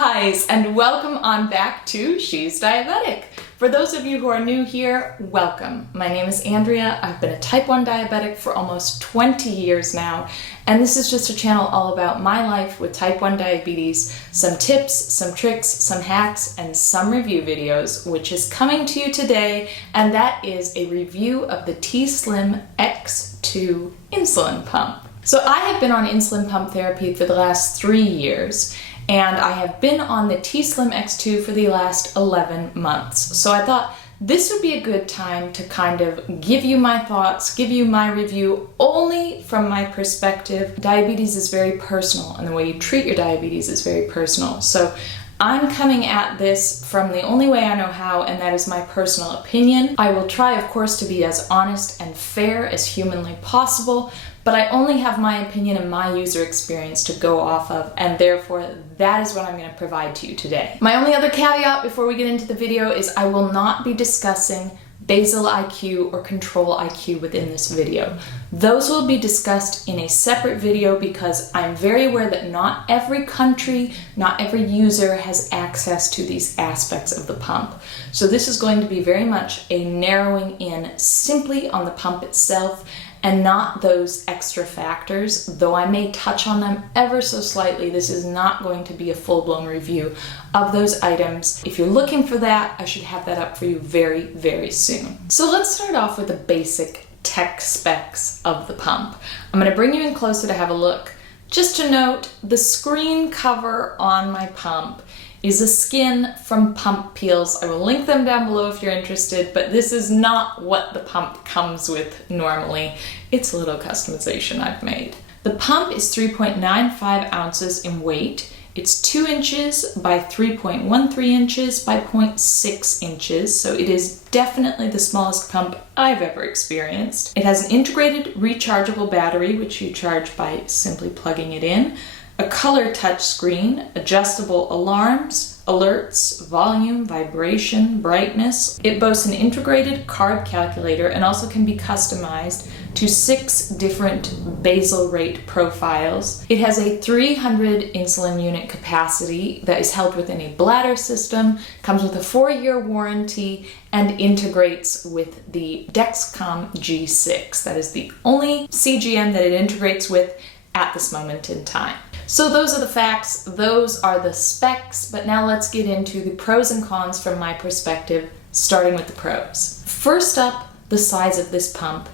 guys, and welcome on back to She's Diabetic. For those of you who are new here, welcome. My name is Andrea. I've been a type 1 diabetic for almost 20 years now, and this is just a channel all about my life with type 1 diabetes, some tips, some tricks, some hacks, and some review videos, which is coming to you today, and that is a review of the t:slim X2 insulin pump. So I have been on insulin pump therapy for the last 3 years, and I have been on the t:slim X2 for the last 11 months. So I thought this would be a good time to kind of give you my thoughts, give you my review only from my perspective. Diabetes is very personal, and the way you treat your diabetes is very personal. So I'm coming at this from the only way I know how, and that is my personal opinion. I will try, of course, to be as honest and fair as humanly possible, but I only have my opinion and my user experience to go off of, and therefore that is what I'm going to provide to you today. My only other caveat before we get into the video is I will not be discussing basal IQ or control IQ within this video. Those will be discussed in a separate video because I'm very aware that not every country, not every user has access to these aspects of the pump. So this is going to be very much a narrowing in simply on the pump itself and not those extra factors. Though I may touch on them ever so slightly, this is not going to be a full-blown review of those items. If you're looking for that, I should have that up for you very, very soon. So let's start off with the basic tech specs of the pump. I'm going to bring you in closer to have a look. Just to note, the screen cover on my pump is a skin from Pump Peels. I will link them down below if you're interested, but this is not what the pump comes with normally. It's a little customization I've made. The pump is 3.95 ounces in weight. It's 2 inches by 3.13 inches by 0.6 inches, so it is definitely the smallest pump I've ever experienced. It has an integrated rechargeable battery, which you charge by simply plugging it in, a color touch screen, adjustable alarms, alerts, volume, vibration, brightness. It boasts an integrated carb calculator and also can be customized to 6 different basal rate profiles. It has a 300 insulin unit capacity that is held within a bladder system, comes with a 4-year warranty, and integrates with the Dexcom G6. That is the only CGM that it integrates with at this moment in time. So those are the facts, those are the specs, but now let's get into the pros and cons from my perspective, starting with the pros. First up, the size of this pump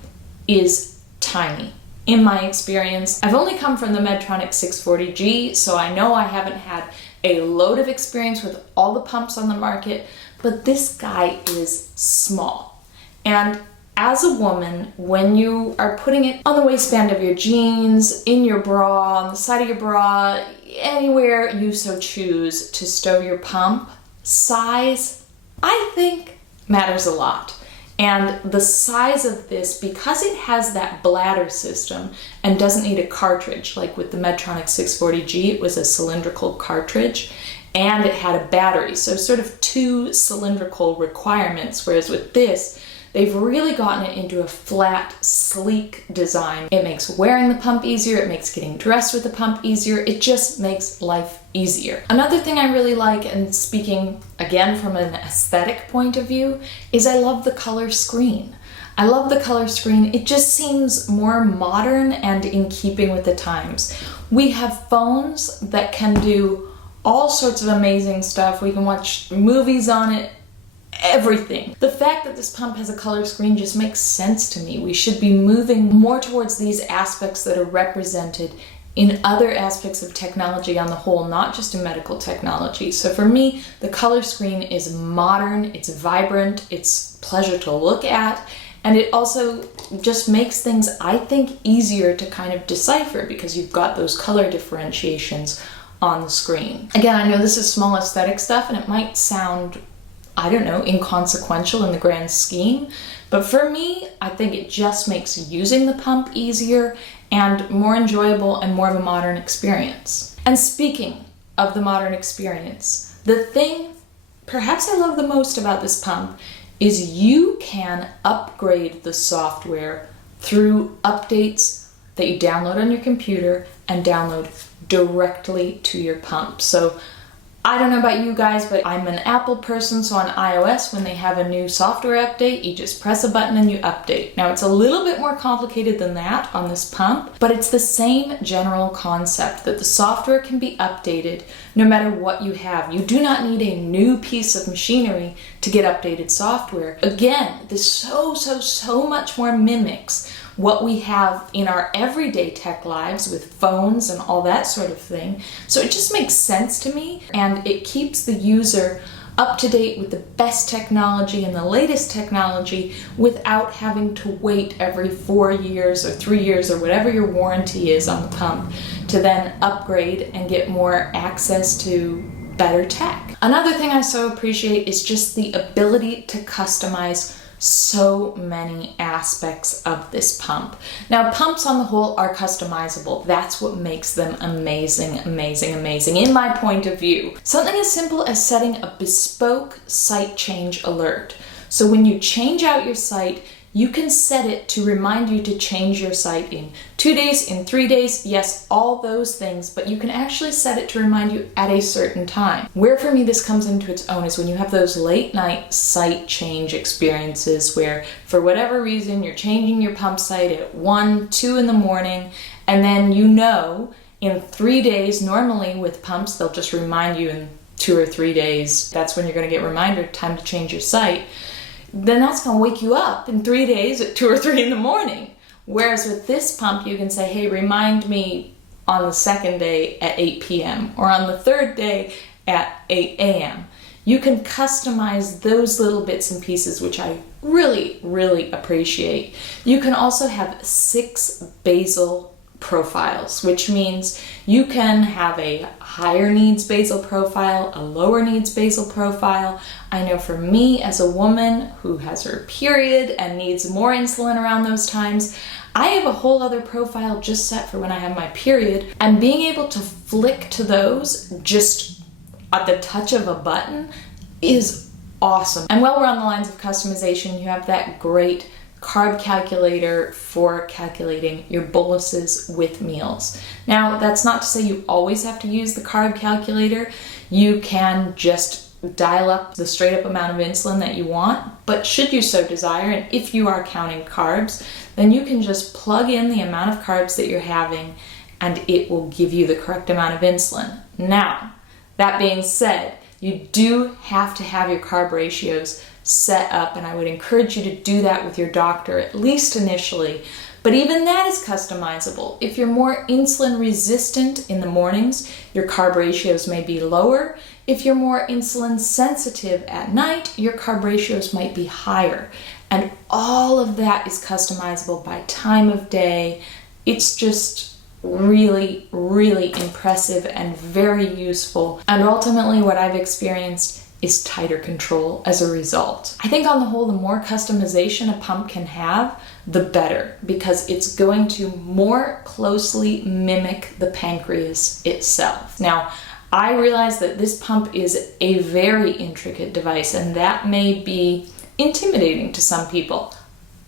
is tiny. In my experience, I've only come from the Medtronic 640G, so I know I haven't had a load of experience with all the pumps on the market, but this guy is small. And as a woman, when you are putting it on the waistband of your jeans, in your bra, on the side of your bra, anywhere you so choose to stow your pump, size, I think, matters a lot. And the size of this, because it has that bladder system and doesn't need a cartridge, like with the Medtronic 640G, it was a cylindrical cartridge, and it had a battery, so sort of 2 cylindrical requirements, whereas with this, they've really gotten it into a flat, sleek design. It makes wearing the pump easier, it makes getting dressed with the pump easier, it just makes life easier. Another thing I really like, and speaking again from an aesthetic point of view, is I love the color screen. I love the color screen. It just seems more modern and in keeping with the times. We have phones that can do all sorts of amazing stuff. We can watch movies on it, everything. The fact that this pump has a color screen just makes sense to me. We should be moving more towards these aspects that are represented in other aspects of technology on the whole, not just in medical technology. So for me, the color screen is modern, it's vibrant, it's a pleasure to look at, and it also just makes things, I think, easier to kind of decipher because you've got those color differentiations on the screen. Again, I know this is small aesthetic stuff and it might sound, I don't know, inconsequential in the grand scheme, but for me, I think it just makes using the pump easier and more enjoyable and more of a modern experience. And speaking of the modern experience, the thing perhaps I love the most about this pump is you can upgrade the software through updates that you download on your computer and download directly to your pump. So I don't know about you guys, but I'm an Apple person, so on iOS, when they have a new software update, you just press a button and you update. Now, it's a little bit more complicated than that on this pump, but it's the same general concept that the software can be updated no matter what you have. You do not need a new piece of machinery to get updated software. Again, this so much more mimics what we have in our everyday tech lives with phones and all that sort of thing. So it just makes sense to me, and it keeps the user up to date with the best technology and the latest technology without having to wait every 4 years or 3 years or whatever your warranty is on the pump to then upgrade and get more access to better tech. Another thing I so appreciate is just the ability to customize so many aspects of this pump. Now, pumps on the whole are customizable. That's what makes them amazing, in my point of view. Something as simple as setting a bespoke site change alert. So when you change out your site, you can set it to remind you to change your site in 2 days, in 3 days, yes, all those things, but you can actually set it to remind you at a certain time. Where for me this comes into its own is when you have those late night site change experiences where for whatever reason you're changing your pump site at 1, 2 in the morning, and then you know in 3 days, normally with pumps, they'll just remind you in 2 or 3 days, that's when you're gonna get a reminder, time to change your site. Then that's going to wake you up in 3 days at 2 or 3 in the morning. Whereas with this pump, you can say, hey, remind me on the second day at 8 p.m. or on the third day at 8 a.m. You can customize those little bits and pieces, which I really appreciate. You can also have 6 basal profiles, which means you can have a higher needs basal profile, a lower needs basal profile. I know for me as a woman who has her period and needs more insulin around those times, I have a whole other profile just set for when I have my period, and being able to flick to those just at the touch of a button is awesome. And while we're on the lines of customization, you have that great carb calculator for calculating your boluses with meals. Now, that's not to say you always have to use the carb calculator. You can just dial up the straight up amount of insulin that you want, but should you so desire, and if you are counting carbs, then you can just plug in the amount of carbs that you're having and it will give you the correct amount of insulin. Now, that being said, you do have to have your carb ratios set up, and I would encourage you to do that with your doctor, at least initially. But even that is customizable. If you're more insulin resistant in the mornings, your carb ratios may be lower. If you're more insulin sensitive at night, your carb ratios might be higher. And all of that is customizable by time of day. It's just really impressive and very useful. And ultimately what I've experienced is tighter control as a result. I think on the whole, the more customization a pump can have, the better, because it's going to more closely mimic the pancreas itself. Now, I realize that this pump is a very intricate device, and that may be intimidating to some people,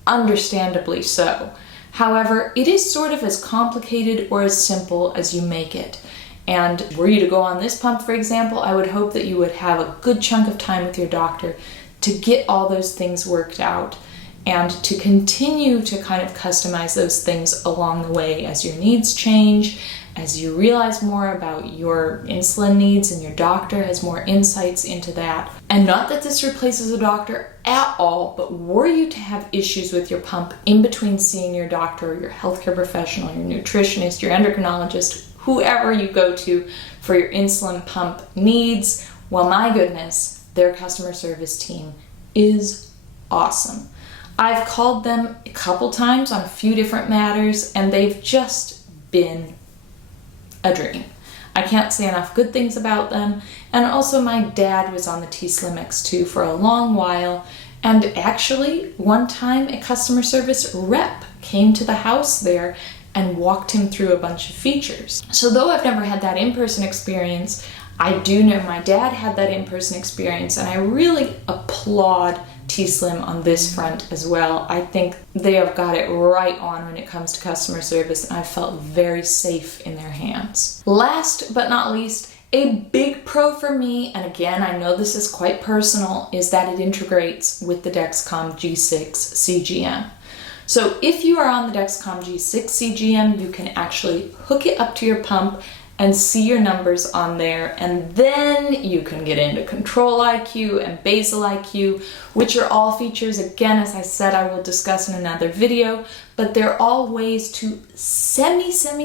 understandably so. However, it is sort of as complicated or as simple as you make it. And were you to go on this pump, for example, I would hope that you would have a good chunk of time with your doctor to get all those things worked out and to continue to kind of customize those things along the way as your needs change, as you realize more about your insulin needs and your doctor has more insights into that. And not that this replaces a doctor at all, but were you to have issues with your pump in between seeing your doctor or your healthcare professional, your nutritionist, your endocrinologist, whoever you go to for your insulin pump needs, well, my goodness, their customer service team is awesome. I've called them a couple times on a few different matters, and they've just been a dream. I can't say enough good things about them. And also my dad was on the t:slim X2 for a long while, and actually one time a customer service rep came to the house there and walked him through a bunch of features. So though I've never had that in-person experience, I do know my dad had that in-person experience, and I really applaud t:slim on this front as well. I think they have got it right on when it comes to customer service, and I felt very safe in their hands. Last but not least, A big pro for me, and again, I know this is quite personal, is that it integrates with the Dexcom G6 CGM. So if you are on the Dexcom G6 CGM, you can actually hook it up to your pump and see your numbers on there, and then you can get into Control IQ and Basal IQ, which are all features, again, as I said, I will discuss in another video, but they're all ways to semi-automate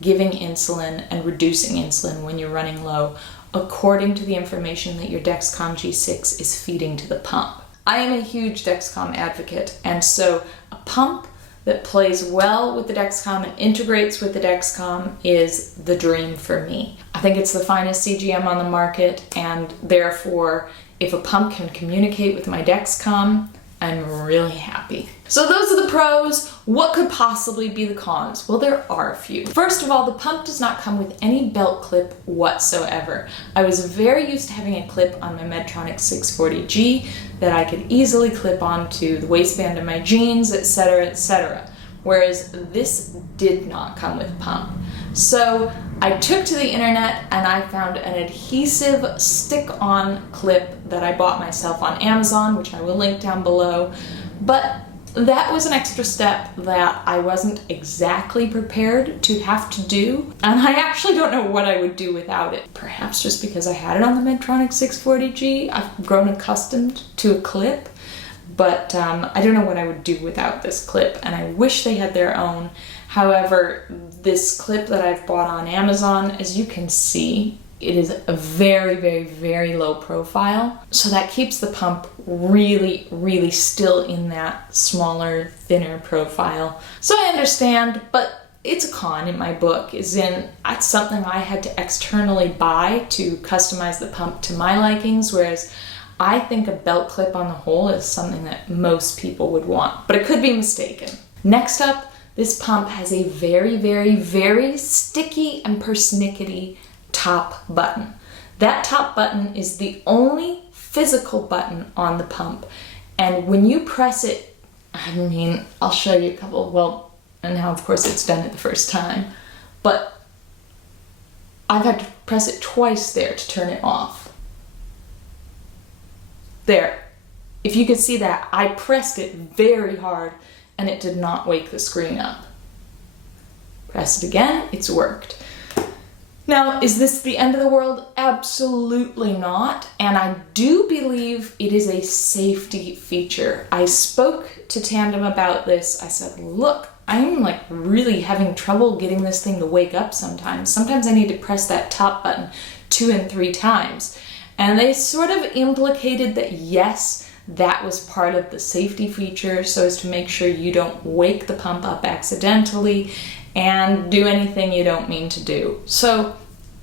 giving insulin and reducing insulin when you're running low, according to the information that your Dexcom G6 is feeding to the pump. I am a huge Dexcom advocate, and so a pump that plays well with the Dexcom and integrates with the Dexcom is the dream for me. I think it's the finest CGM on the market, and therefore, if a pump can communicate with my Dexcom, I'm really happy. So those are the pros. What could possibly be the cons? Well, there are a few. First of all, the pump does not come with any belt clip whatsoever. I was very used to having a clip on my Medtronic 640G that I could easily clip onto the waistband of my jeans, etc., etc. Whereas this did not come with pump. So I took to the internet and I found an adhesive stick-on clip that I bought myself on Amazon, which I will link down below. But that was an extra step that I wasn't exactly prepared to have to do, and I actually don't know what I would do without it. Perhaps just because I had it on the Medtronic 640G, I've grown accustomed to a clip, but I don't know what I would do without this clip, and I wish they had their own. However, this clip that I've bought on Amazon, as you can see, it is a very, very, very low profile. So that keeps the pump really, really still in that smaller, thinner profile. So I understand, but it's a con in my book, it's something I had to externally buy to customize the pump to my likings, whereas I think a belt clip on the whole is something that most people would want, but it could be mistaken. Next up, this pump has a very, very, very sticky and persnickety top button. That top button is the only physical button on the pump, and when you press it, I mean, I'll show you a couple, well, and now of course it's done it the first time, but I've had to press it twice there to turn it off. There, if you could see that, I pressed it very hard and it did not wake the screen up. Press it again, it's worked. Now, is this the end of the world? Absolutely not. And I do believe it is a safety feature. I spoke to Tandem about this. I said, look, I'm like really having trouble getting this thing to wake up sometimes. Sometimes I need to press that top button 2 and 3 times. And they sort of implicated that yes, that was part of the safety feature, so as to make sure you don't wake the pump up accidentally and do anything you don't mean to do. So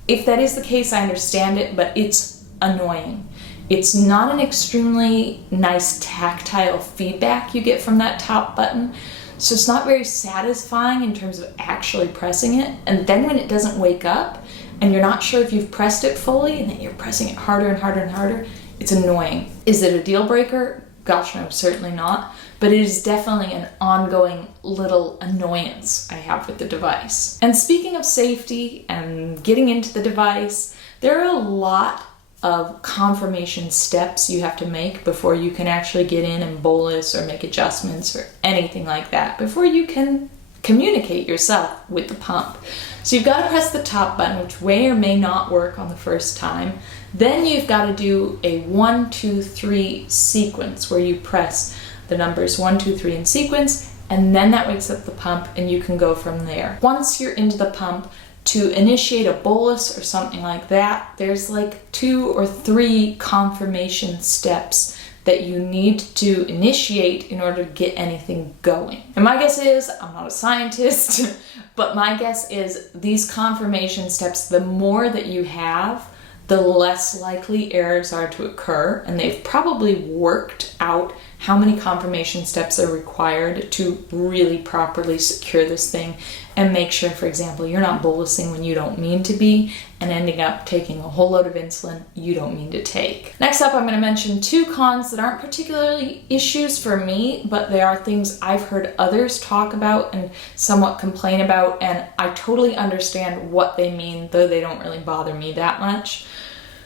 if that is the case, I understand it, but it's annoying. It's not an extremely nice tactile feedback you get from that top button, so it's not very satisfying in terms of actually pressing it. And then when it doesn't wake up and you're not sure if you've pressed it fully and then you're pressing it harder and harder and harder, it's annoying. Is it a deal breaker? Gosh, no, certainly not. But it is definitely an ongoing little annoyance I have with the device. And speaking of safety and getting into the device, there are a lot of confirmation steps you have to make before you can actually get in and bolus or make adjustments or anything like that, before you can communicate yourself with the pump. So you've got to press the top button, which may or may not work on the first time. Then you've got to do a 1, 2, 3 sequence where you press the numbers 1, 2, 3 in sequence, and then that wakes up the pump and you can go from there. Once you're into the pump, to initiate a bolus or something like that, there's like 2 or 3 confirmation steps that you need to initiate in order to get anything going. And my guess is, I'm not a scientist, but my guess is these confirmation steps, the more that you have, the less likely errors are to occur, and they've probably worked out how many confirmation steps are required to really properly secure this thing and make sure, for example, you're not bolusing when you don't mean to be and ending up taking a whole load of insulin you don't mean to take. Next up, I'm going to mention 2 cons that aren't particularly issues for me, but they are things I've heard others talk about and somewhat complain about, and I totally understand what they mean, though they don't really bother me that much.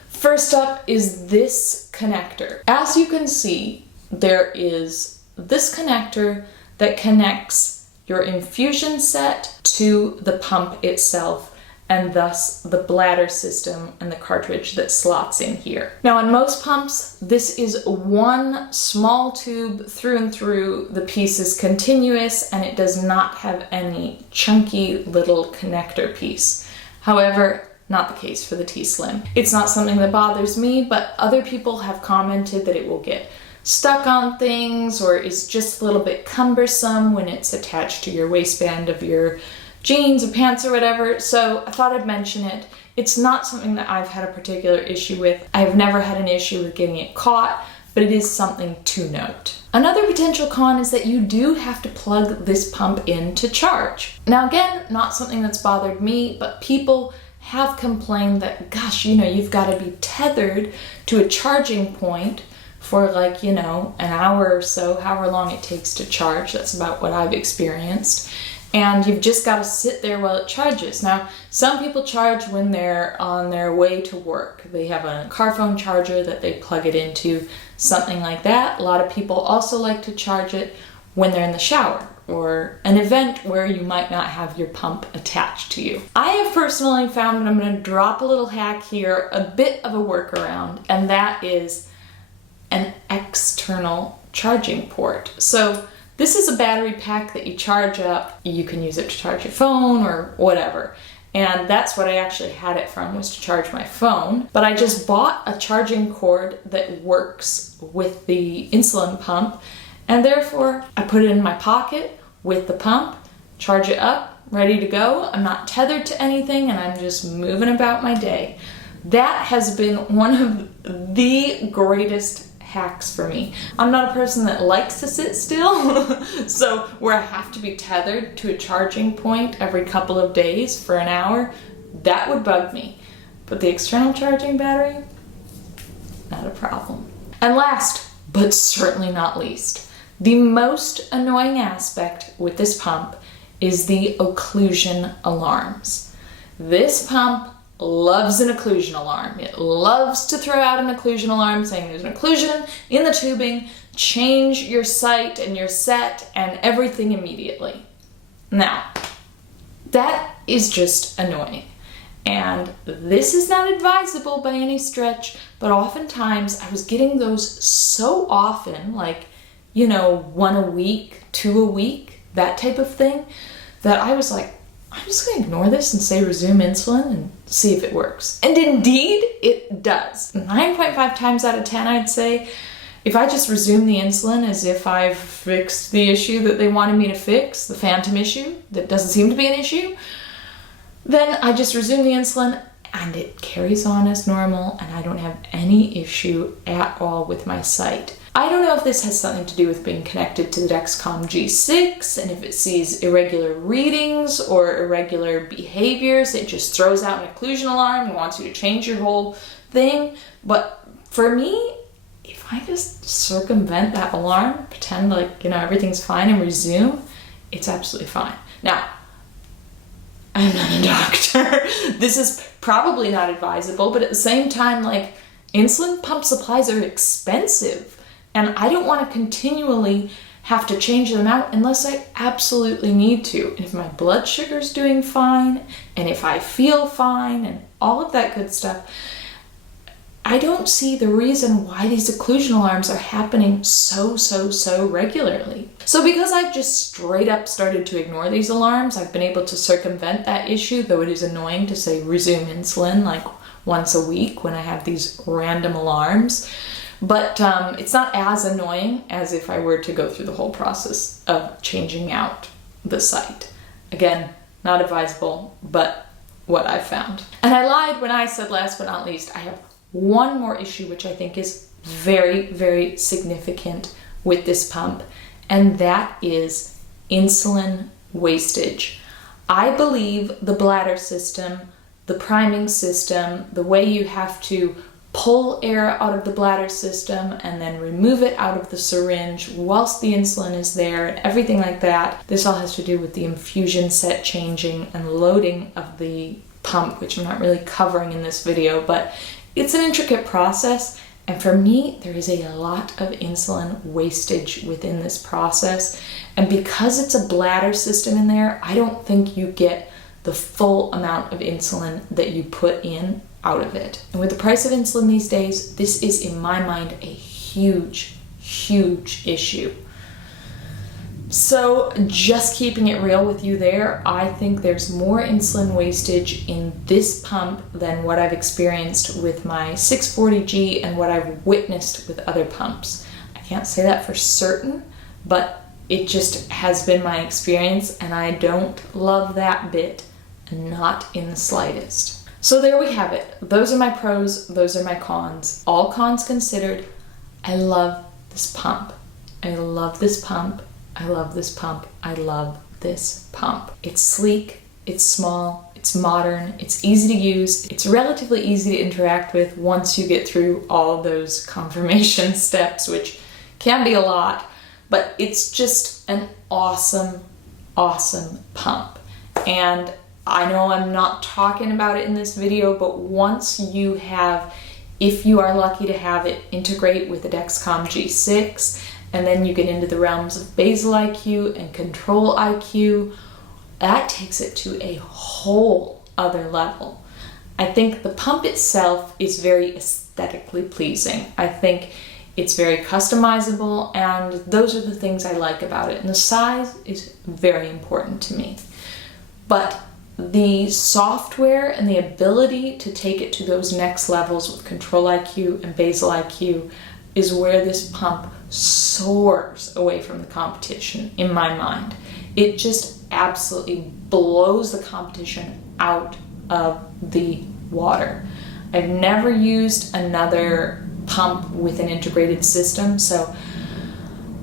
First up is this connector. As you can see, there is this connector that connects your infusion set to the pump itself, and thus the bladder system and the cartridge that slots in here. Now, on most pumps, this is one small tube through and through. The piece is continuous and it does not have any chunky little connector piece. However, not the case for the T-Slim. It's not something that bothers me, but other people have commented that it will get stuck on things or is just a little bit cumbersome when it's attached to your waistband of your jeans or pants or whatever. So I thought I'd mention it. It's not something that I've had a particular issue with. I've never had an issue with getting it caught, but it is something to note. Another potential con is that you do have to plug this pump in to charge. Now again, not something that's bothered me, but people have complained that, gosh, you've got to be tethered to a charging point for like, an hour or so, however long it takes to charge. That's about what I've experienced. And you've just got to sit there while it charges. Now, some people charge when they're on their way to work. They have a car phone charger that they plug it into, something like that. A lot of people also like to charge it when they're in the shower or an event where you might not have your pump attached to you. I have personally found, and I'm going to drop a little hack here, a bit of a workaround, and that is an external charging port. So this is a battery pack that you charge up. You can use it to charge your phone or whatever. And that's what I actually had it from, was to charge my phone. But I just bought a charging cord that works with the insulin pump, and therefore I put it in my pocket with the pump, charge it up, ready to go. I'm not tethered to anything and I'm just moving about my day. That has been one of the greatest hacks for me. I'm not a person that likes to sit still, so where I have to be tethered to a charging point every couple of days for an hour, that would bug me. But the external charging battery, not a problem. And last, but certainly not least, the most annoying aspect with this pump is the occlusion alarms. This pump loves an occlusion alarm. It loves to throw out an occlusion alarm saying there's an occlusion in the tubing, change your site and your set and everything immediately. Now, that is just annoying. And this is not advisable by any stretch, but oftentimes I was getting those so often, like, 1 a week, 2 a week, that type of thing, that I was like, I'm just going to ignore this and say resume insulin and see if it works. And indeed, it does. 9.5 times out of 10, I'd say, if I just resume the insulin as if I've fixed the issue that they wanted me to fix, the phantom issue that doesn't seem to be an issue, then I just resume the insulin and it carries on as normal and I don't have any issue at all with my site. I don't know if this has something to do with being connected to the Dexcom G6 and if it sees irregular readings or irregular behaviors, it just throws out an occlusion alarm and wants you to change your whole thing. But for me, if I just circumvent that alarm, pretend like, everything's fine and resume, it's absolutely fine. Now, I'm not a doctor. This is probably not advisable, but at the same time, like, insulin pump supplies are expensive. And I don't want to continually have to change them out unless I absolutely need to. And if my blood sugar's doing fine, and if I feel fine, and all of that good stuff, I don't see the reason why these occlusion alarms are happening so regularly. So because I've just straight up started to ignore these alarms, I've been able to circumvent that issue, though it is annoying to say resume insulin like once a week when I have these random alarms. But it's not as annoying as if I were to go through the whole process of changing out the site. Again, not advisable, but what I found. And I lied when I said last but not least, I have one more issue which I think is very significant with this pump, and that is insulin wastage. I believe the bladder system, the priming system, the way you have to pull air out of the bladder system and then remove it out of the syringe whilst the insulin is there and everything like that. This all has to do with the infusion set changing and loading of the pump, which I'm not really covering in this video, but it's an intricate process. And for me, there is a lot of insulin wastage within this process. And because it's a bladder system in there, I don't think you get the full amount of insulin that you put in out of it. And with the price of insulin these days, this is, in my mind, a huge, huge issue. So just keeping it real with you there, I think there's more insulin wastage in this pump than what I've experienced with my 640G and what I've witnessed with other pumps. I can't say that for certain, but it just has been my experience, and I don't love that bit, not in the slightest. So there we have it. Those are my pros, those are my cons. All cons considered, I love this pump. I love this pump. I love this pump. I love this pump. It's sleek, it's small, it's modern, it's easy to use, it's relatively easy to interact with once you get through all those confirmation steps, which can be a lot, but it's just an awesome, awesome pump. And I know I'm not talking about it in this video, but once you have, if you are lucky to have it integrate with the Dexcom G6, and then you get into the realms of Basal IQ and Control IQ, that takes it to a whole other level. I think the pump itself is very aesthetically pleasing. I think it's very customizable, and those are the things I like about it. And the size is very important to me. But the software and the ability to take it to those next levels with Control IQ and Basal IQ is where this pump soars away from the competition, in my mind. It just absolutely blows the competition out of the water. I've never used another pump with an integrated system, so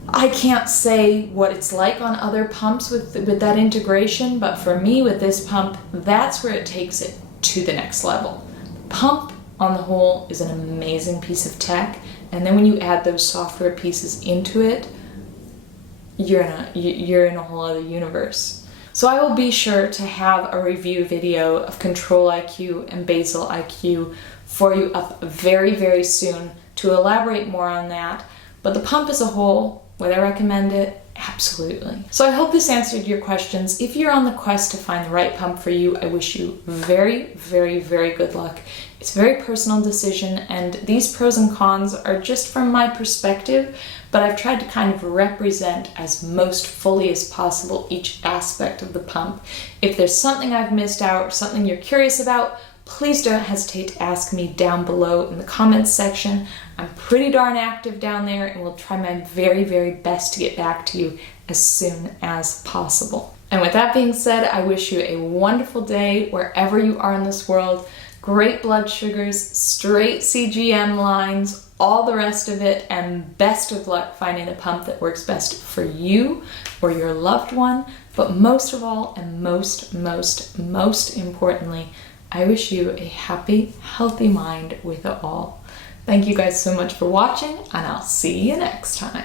I can't say what it's like on other pumps with that integration, but for me with this pump, that's where it takes it to the next level. The pump on the whole is an amazing piece of tech, and then when you add those software pieces into it, you're in a whole other universe. So I will be sure to have a review video of Control IQ and Basal IQ for you up very, very soon to elaborate more on that. But the pump as a whole, would I recommend it? Absolutely. So I hope this answered your questions. If you're on the quest to find the right pump for you, I wish you very, very, very good luck. It's a very personal decision, and these pros and cons are just from my perspective, but I've tried to kind of represent as most fully as possible each aspect of the pump. If there's something I've missed out or something you're curious about, please don't hesitate to ask me down below in the comments section. I'm pretty darn active down there, and will try my very, very best to get back to you as soon as possible. And with that being said, I wish you a wonderful day wherever you are in this world. Great blood sugars, straight CGM lines, all the rest of it, and best of luck finding the pump that works best for you or your loved one. But most of all, and most importantly, I wish you a happy, healthy mind with it all. Thank you guys so much for watching, and I'll see you next time.